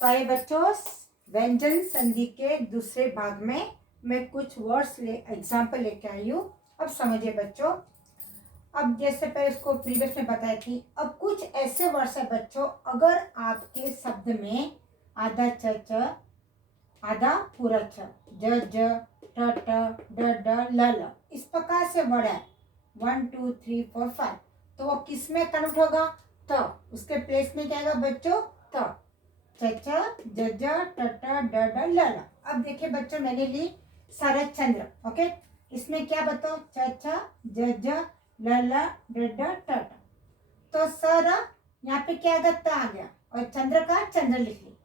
तो आइए बच्चों, व्यंजन संधि के दूसरे भाग में मैं कुछ वर्ड्स एग्जाम्पल लेके आई हूँ। अब समझिए बच्चों, अब जैसे पहले इसको प्रीवियस में बताई थी, अब कुछ ऐसे वर्ड्स है बच्चों, अगर आपके शब्द में आधा च आधा पूरा छ, ज ट ड ड ल इस प्रकार से वर्ड है 1 2 3 4 5, तो वो किस में कन्वर्ट होगा? तो उसके प्लेस में क्या आएगा बच्चों? तो च ज ट ड ड ल। अब देखिए बच्चों, मैंने ली शरद चंद्र। ओके, इसमें क्या बताओ? च ज ल ड ड ट। तो सर यहाँ पे क्या आएगा? त आ गया, और चंद्र का चंद्र लिख ली।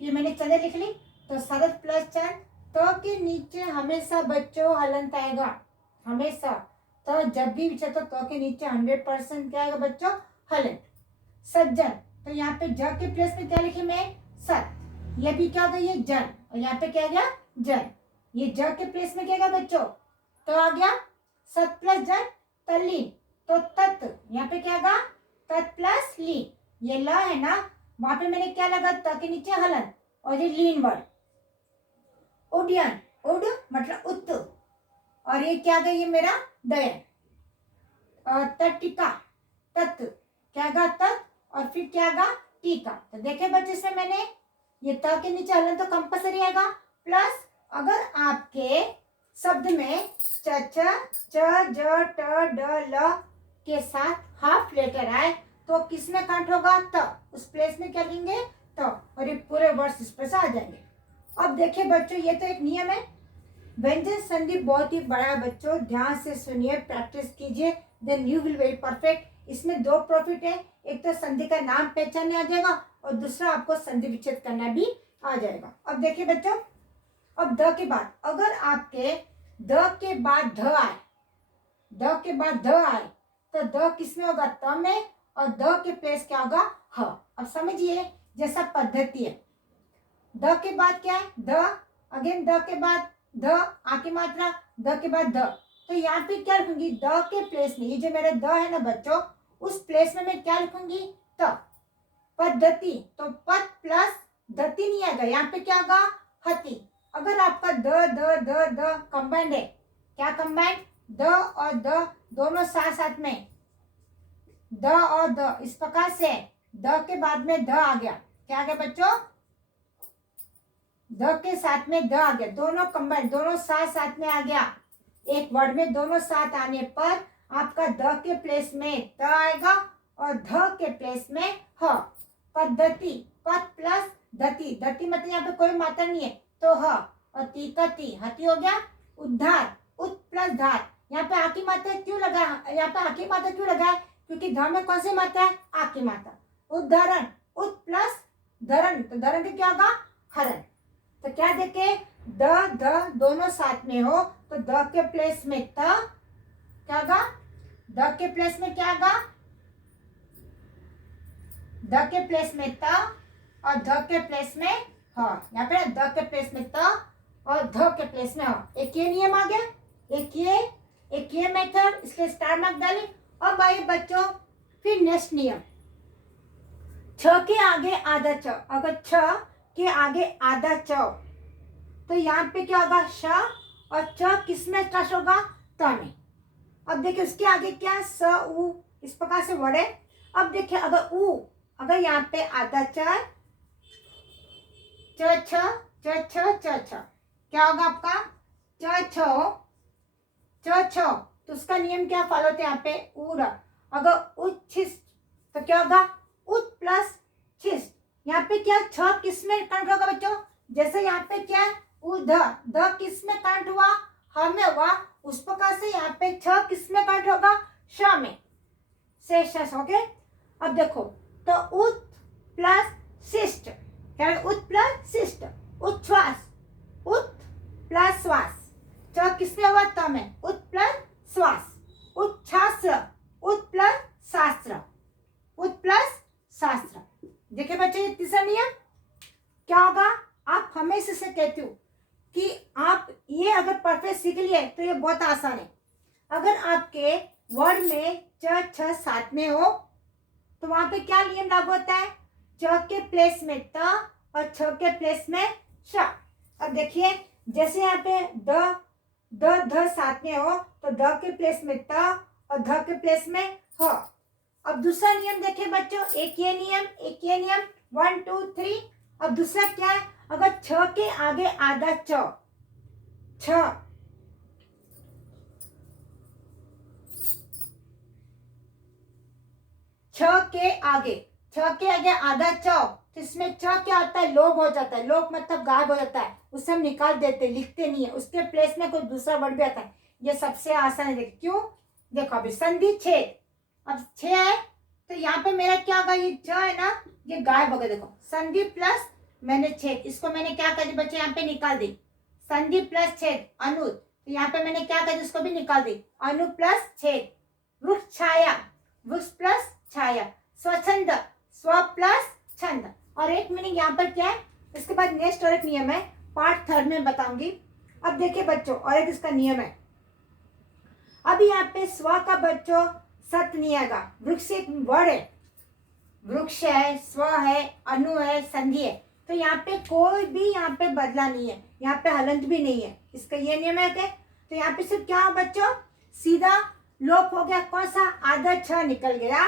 ये मैंने चंद्र लिख ली, तो शरद प्लस चंद्र, तो के नीचे हमेशा बच्चों हलंत आएगा, हमेशा। तो जब भी विचार तो के नीचे 100% क्या आएगा बच्चों? हलंत। सज्जन, तो यहाँ पे ज के प्लेस में क्या लिखे मैं? सत। ये भी क्या होगा? ये जन, और यहाँ पे क्या आ गया? जन। ये ज के प्लेस में क्या आएगा बच्चों? तो आ गया सत प्लस जन, तल्लीन। तो तत्, यहाँ पे क्या आएगा? तत् प्लस लीन। ये ल है ना, वहां पे मैंने क्या लगा? त के नीचे हलन, और ये लीन वर्ड। उड्डयन, उड मतलब उत्त, और ये क्या गया? ये मेरा दयन। और तटिका, तत् क्या गा? तत्, और फिर क्या गा? टीका। तो देखे बच्चे, इसमें मैंने ये त के नीचे हलन तो कंपल्सरी आएगा, प्लस अगर आपके शब्द में च ज ट ड ल के साथ हाफ लेटर आए तो किस में काउंट होगा? त। उस प्लेस में क्या लेंगे? तो, और ये पूरे वर्ड्स इस पर से आ जाएंगे। अब देखिए बच्चों, ये तो एक नियम है। व्यंजन संधि बहुत ही बड़ा है बच्चों, ध्यान से सुनिए, प्रैक्टिस कीजिए, then you will very perfect. इसमें दो प्रॉफिट है, एक तो संधि का नाम पहचानने आ जाएगा, और दूसरा आपको संधि विच्छेद करना भी आ जाएगा। अब देखिए बच्चों, अब द के बाद अगर आपके द के बाद ध आए, द के बाद ध आए, तो द किसमें होगा? त में, और द के प्लेस क्या होगा? ह। अब समझिए, जैसा पद्धति है, द के बाद क्या है? द, अगेन द के बाद ध, आकी मात्रा, द के बाद ध। तो यहाँ पे क्या लिखूंगी? द के प्लेस में, ये जो मेरा द है ना बच्चों, उस प्लेस में मैं क्या लिखूंगी? त। पद्धति, तो पद प्लस धति नहीं आएगा, यहाँ पे क्या होगा? हति। अगर आपका द कंबाइंड है, क्या कंबाइंड? द और द दोनों साथ साथ में, द और द इस प्रकार से, द के बाद में द आ गया, क्या आ गया बच्चों? द के साथ में द आ गया, दोनों कंबाइंड, दोनों साथ साथ में आ गया। एक वर्ड में दोनों साथ आने पर आपका द के प्लेस में त आएगा, और ध के प्लेस में ह। पद्धति, पद प्लस धति, धति मतलब यहाँ पे कोई मात्रा नहीं है, तो ह, और ती का ती, हति हो गया। उद्धार, उत प्लस धार, यहाँ पे आकी मात्रा क्यों लगा? यहाँ पे आकी मात्रा क्यों लगा है? क्योंकि ध में कौन सी मात्रा है? आकी मात्रा। उदाहरण, उत प्लस धरण, तो धरण का क्या होगा? हरण। तो क्या देखे? द ध दोनों साथ में हो, तो द के प्लेस में त क्या होगा? द के प्लेस में क्या होगा? द के प्लेस में त, और ध के प्लेस में ह। यहाँ पे द के प्लेस में त और ध के प्लेस में ह। एक ये नियम आ गया, एक ये मेथड, इसलिए स्टार मार्क डाले। अब आइए बच्चों, फिर नेक्स्ट नियम, छ के आगे आधा च। अगर छ के आगे आधा च, तो यहाँ पे क्या होगा? श, और च किस में टच होगा? त में। अब देखिए उसके आगे क्या? स उ, इस प्रकार से वर्ड है। अब देखिए, अगर उ, अगर यहाँ पे आधा च छ, क्या होगा आपका? च छ, तो उसका नियम क्या फॉलो होता है? यहाँ पे उड़। अगर उच्छिष्ट, तो क्या होगा? उत प्लस छिष्ट। यहाँ पे क्या? छ किस में काउंट होगा बच्चों? जैसे यहाँ पे क्या है? उध, ध किस में काउंट हुआ? ह में हुआ। उस प्रकार से यहाँ पे छ किस में काउंट होगा? श में, शेष। ओके, अब देखो, तो उत प्लस शिष्ट, क्या है? उत प्लस शिष्ट, उच्छ्वास, उत प्लस श्वास, च किसमें हुआ? त में, उत प्लस श्वास, उच्छ्वास, उत प्लस शास्त्र, उत प्लस शास्त्र। देखिए बच्चे, ये तीसरा नियम क्या होगा? आप हमेशा से कहती हूँ कि आप ये अगर परफेक्ट सीख लिए तो ये बहुत आसान है। अगर आपके वर्ड में च छ साथ में हो, तो वहां पे क्या नियम लागू होता है? च के प्लेस में त, और छ के प्लेस में श। अब देखिए जैसे यहाँ पे द साथ में हो तो द के प्लेस में त और ध के प्लेस में ह। अब दूसरा नियम देखिए बच्चों, एक ये नियम 1 2 3। अब दूसरा क्या है, अगर छ के आगे आधा च, छ छ के आगे आधा च, तो इसमें च क्या होता है, लोप हो जाता है। लोप मतलब गायब हो जाता है, उसे हम निकाल देते, लिखते नहीं है, उसके प्लेस में कोई दूसरा वर्ड भी आता है। ये सबसे आसान है। देखिए क्यों, देखो अभी संधि छेद, अब छे है तो यहाँ पे मेरा क्या होगा, ये च है ना, ये गायब हो गया। देखो संधि प्लस मैंने छेद, इसको मैंने क्या कर दी बच्चे, यहाँ पे निकाल दी। संधि प्लस छेद अनु, तो यहाँ पे मैंने क्या कर दी, इसको भी निकाल दी। अनु प्लस छेद। वृक्ष छाया, वृक्ष प्लस छाया। स्वच्छंद, स्व प्लस छंद। और एक मीनिंग यहाँ पर क्या है, इसके बाद नेक्स्ट और एक नियम है, पार्ट 3 में बताऊंगी। अब देखिए बच्चों, और एक इसका नियम है। अब यहाँ पे स्व का बच्चों सत नहीं आएगा। वृक्ष एक वर्ड है, वृक्ष है, स्व है, अनु है, संधि है, तो यहाँ पे कोई भी यहाँ पे बदला नहीं है, यहाँ पे हलंत भी नहीं है। इसका ये नियम है क्या, तो यहाँ पे सिर्फ क्या बच्चों, सीधा लोप हो गया। कौन सा, आधा छ निकल गया।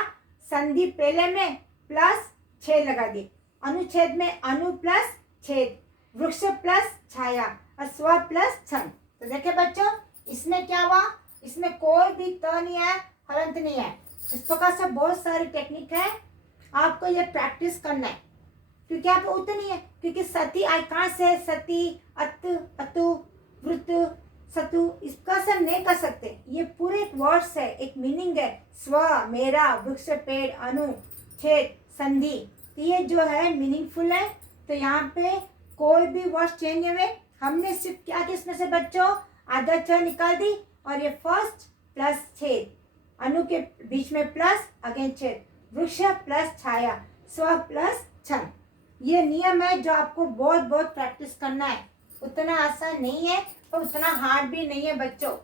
संधि पहले में प्लस छेद लगा दी, अनुच्छेद में अनु प्लस छेद, वृक्ष प्लस छाया और स्व प्लस छंद। तो देखिए बच्चों, इसमें क्या हुआ, इसमें कोई भी त नहीं है, हलंत नहीं है। इस प्रकार से बहुत सारी टेक्निक है, आपको ये प्रैक्टिस करना है, क्योंकि आप उतनी है, क्योंकि सती कहाँ से, सती, अत, अतु, वृत, सतु, इसका से हम नहीं कर सकते। ये पूरे एक वर्ड्स है, एक मीनिंग है। स्व मेरा, वृक्ष पेड़, अनु, छेद, संधि, तो ये जो है मीनिंगफुल है। तो यहाँ पे कोई भी वर्ड चेंज नहीं हुए। हमने सिर्फ क्या किया इसमें से बच्चों, आधा छ निकाल दी और ये फर्स्ट प्लस छेद, अनु के बीच में प्लस, अगेन छेद, वृक्ष प्लस छाया, स्व प्लस छंद। ये नियम है जो आपको बहुत बहुत प्रैक्टिस करना है। उतना आसान नहीं है और उतना हार्ड भी नहीं है बच्चों,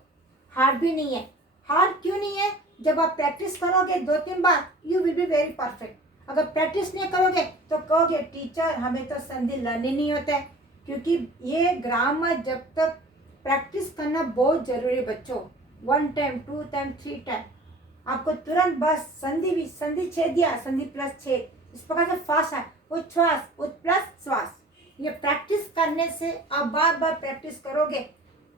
हार्ड भी नहीं है। हार्ड क्यों नहीं है, जब आप प्रैक्टिस करोगे 2-3 बार, you will be very perfect. अगर प्रैक्टिस नहीं करोगे तो कहोगे टीचर हमें तो संधि लर्न नहीं होता है, क्योंकि ये ग्रामर जब तक प्रैक्टिस करना बहुत जरूरी है बच्चों। 1 टाइम 2 टाइम 3 टाइम आपको तुरंत बस संधि छेद दिया, संधि प्लस छेद, इस प्रकार से फास्ट है। उच्छ्वास, उत प्लस श्वास, ये प्रैक्टिस करने से आप बार बार प्रैक्टिस करोगे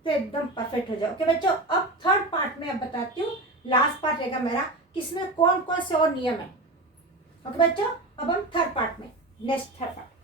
तो एकदम परफेक्ट हो जाओ। ओके बच्चों, अब थर्ड पार्ट में अब बताती हूँ, लास्ट पार्ट रहेगा मेरा, किसमें कौन कौन से और नियम है। ओके बच्चों, अब हम थर्ड पार्ट में, नेक्स्ट थर्ड पार्ट।